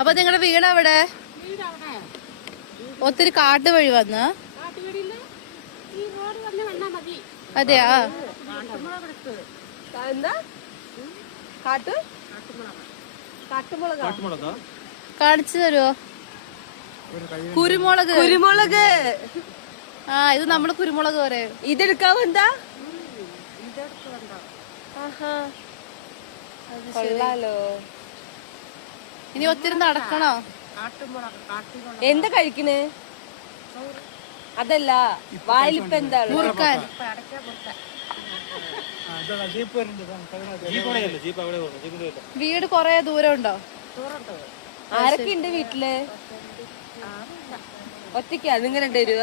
അപ്പൊ നിങ്ങളുടെ വീട് അവിടെ ഒത്തിരി കാട്ട് വഴി വന്ന് അതെയാ? എന്താ കാട്ടുമുളക് കാണിച്ചു തരുവോ? കുരുമുളക്. കുരുമുളക്. ആ, ഇത് നമ്മള് കുരുമുളക് പറയും. ഇതെടുക്കാവോ? എന്താ കൊള്ളാലോ. ഇനി ഒത്തിരി നടക്കണോ? എന്താ കഴിക്കണേ? അതല്ല, വായിലിപ്പ എന്താണ്? മുറുക്കാൻ. വീട് കൊറേ ദൂരം ഉണ്ടോ? ആരൊക്കെ ഉണ്ട് വീട്ടില്? ഒറ്റയ്ക്കാ നിങ്ങൾ രണ്ടുപേരുവ?